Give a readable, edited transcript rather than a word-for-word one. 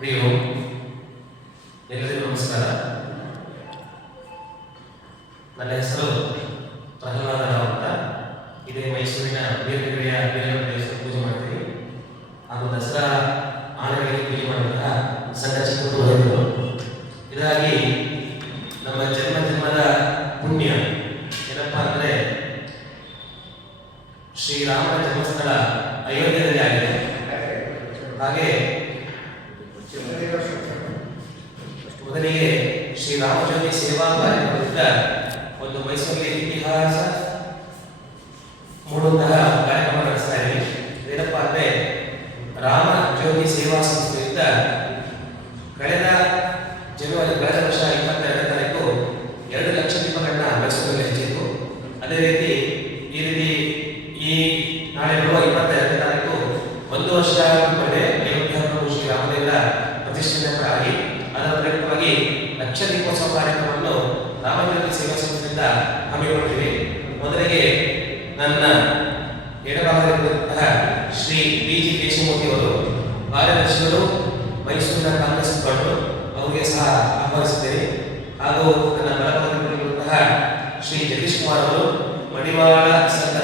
ಹರಿ ಓಂ. ಎಲ್ಲರಿಗೂ ನಮಸ್ಕಾರ. ನನ್ನ ಹೆಸರು ಪ್ರಹ್ಲಾದ ರಾವ್ ಅಂತ. ಇದೇ ಮೈಸೂರಿನ ಬೇರ್ಬೇರೆಯ ಬೇರೆ ದೇವಸ್ಥಾನ ಪೂಜೆ ಮಾಡ್ತೀವಿ. ಹಾಗೂ ದಸರಾ ಆನೆಗಳಿಗೆ ಪೂಜೆ ಮಾಡುವಂತಹ ಸಂಘ ಚಿಕ್ಕವರು. ಇದಾಗಿ ನಮ್ಮ ಜನ್ಮದ ಪುಣ್ಯ ಏನಪ್ಪಾ ಅಂದರೆ ಶ್ರೀರಾಮನ ಜನ್ಮಸ್ಥಳ ಅಯೋಧ್ಯೆಯಲ್ಲಿ ಆಗಿದೆ. ಹಾಗೆ ಮೊದಲಿಗೆ ಶ್ರೀರಾಮಜ್ಯೋತಿ ಸೇವಾ ಕಾರ್ಯಕ್ರಮದಿಂದ ಒಂದು ಮೈಸೂರಲ್ಲಿ ಇತಿಹಾಸ ಮೂಡುವಂತಹ ಕಾರ್ಯಕ್ರಮ ನಡೆಸ್ತಾ ಇದ್ದೀವಿ. ಏನಪ್ಪ ಅಂದರೆ ರಾಮ ಜ್ಯೋತಿ ಸೇವಾ ಸಂಸ್ಥೆಯಿಂದ ಕಳೆದ ವರ್ಷ 22ನೇ ತಾರೀಕು 2 ಲಕ್ಷ ದೀಪಗಳನ್ನ ಮೈಸೂರಲ್ಲಿ ಹಚ್ಚಿತ್ತು. ಅದೇ ರೀತಿ ಈ ನಾಳೆ ಬರುವ 22ನೇ ತಾರೀಕು 1 ವರ್ಷ ಮುಂದೆ ಅಯೋಧ್ಯ ಶ್ರೀರಾಮದೇವರ ಪ್ರತಿಷ್ಠಾಪನೆಯಾಗಿ ಅದರ ಪ್ರಯುಕ್ತವಾಗಿ ಲಕ್ಷ ದೀಪೋತ್ಸವ ಕಾರ್ಯಕ್ರಮವನ್ನು ರಾಮಜ್ಯೋತಿ ಸೇವಾ ಸಂಸ್ಥೆಯಿಂದ ಹಮ್ಮಿಕೊಂಡಿದ್ದೀವಿ. ಮೊದಲಿಗೆ ನನ್ನ ಎಡಭಾಗದಲ್ಲಿರುವಂತಹ ಶ್ರೀ ಬಿ.ಜಿ. ಕೇಶವಮೂರ್ತಿ ಅವರು ಕಾರ್ಯದರ್ಶಿಗಳು, ಮೈಸೂರಿನ ಕಾಂಗ್ರೆಸ್ ಮುಖಂಡರು, ಅವರಿಗೆ ಸಹ ಆಹ್ವಾನಿಸಿದ್ದೇನೆ. ಹಾಗೂ ನನ್ನ ಬಲಭಾಗದಲ್ಲಿರುವಂತಹ ಶ್ರೀ ಜಗದೀಶ್ ಕುಮಾರ್ ಅವರು ಮಡಿವಾಳ ಸಂಘ